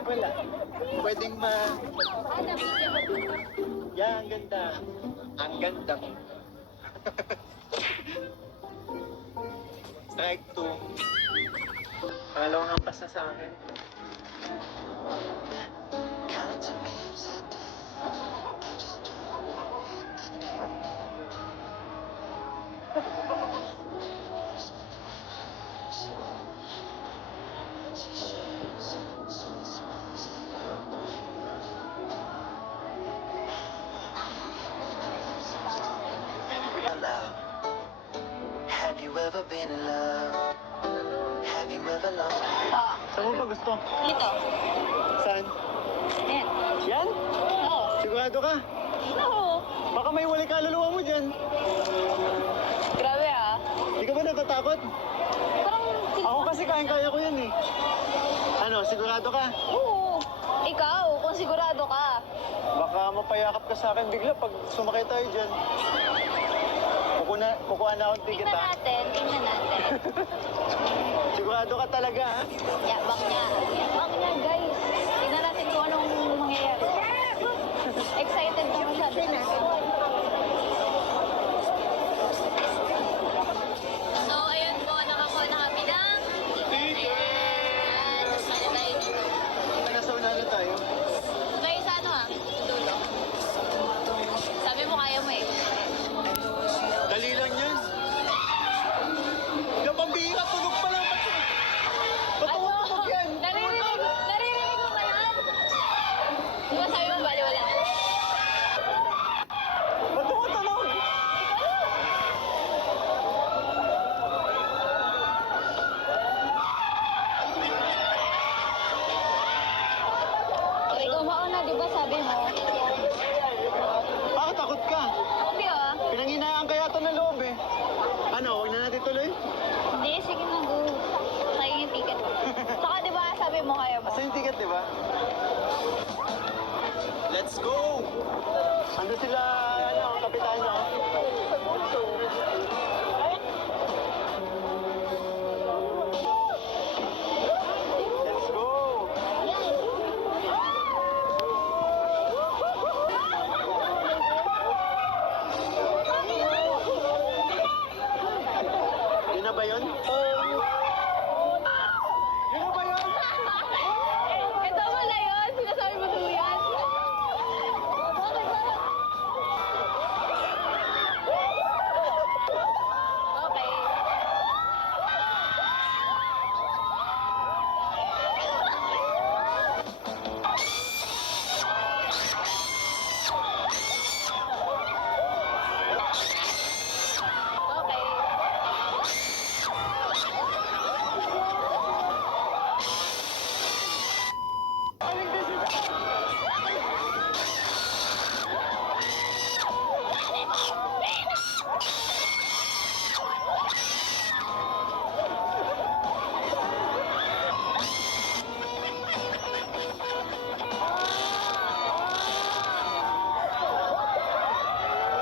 Wala. Pwedeng yan, ang ganda. Ang ganda mo. Strike 2. Pangalawang hampas na sa akin. Love. Have you ever been in love? Have you ever loved? Saan mo ba gusto? Dito. Saan? Ayan. Yan? Oo. Sigurado ka? Oo. Baka may wali kaluluwa mo dyan. Grabe ah. Di ka ba natatakot? Parang... Ako kasi kaya ko yan eh. Ano, sigurado ka? Oo. Ikaw, kung sigurado ka. Baka mapayakap ka sa akin bigla pag sumakay tayo dyan. Kukuha na akong ticket Tingnan ha. natin, tingnan natin. Sigurado ka talaga ha. Yabang niya. Yabang niya, guys. Tingnan natin kung anong mangyayari. Excited ka masyado. So, ayun po, nakakuha na kami ng ticket. Tapos ano tayo dito? Nasa una na tayo. Tayo sa ano ha? Dulo. Sabi mo kaya mo eh. Dali lang yan. Yung pambihira, tulog pa lang. Ba't tumutulog yan? Naririnig mo ba yan? Di ba sabi mo bali wala? Ba't tumutulog? O ikaw mauna, di ba sabi mo? Bakit takot ka? Hindi ah. Pinanghinayaan kaya ito ng loob eh. Ano, huwag na natin tuloy? Hindi, sige na go. Sa'yo yung ticket. Saka di ba sabi mo kaya mo? Asa yung ticket, di ba? Let's go! Ando sila, ano, kapitan nyo? Let's go! Yun na ba yun? Yun na ba yun? Ito wala yun. Sinasabi mo doon yan. Okay. Okay.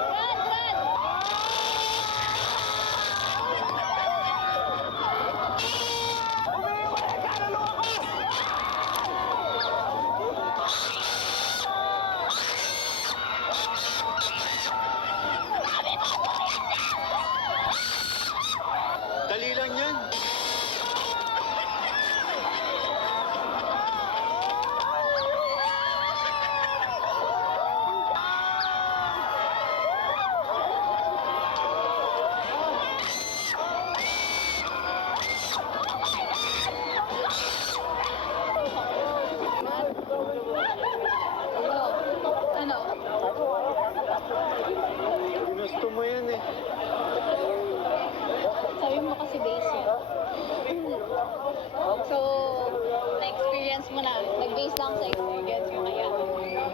Run, run! Dali lang yan. Ano? Ginusto mo yan eh. Sabi mo kasi basic. So, na-experience mo na. Nag-base lang sa experience mo kaya.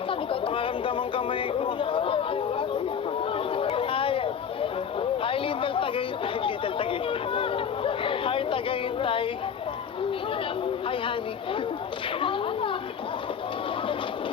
Sabi ko, Maramdam ang kamay ko. Hi, Little Tagaytay. Little Tagaytay. Hi, Tagaytay. Hi, honey.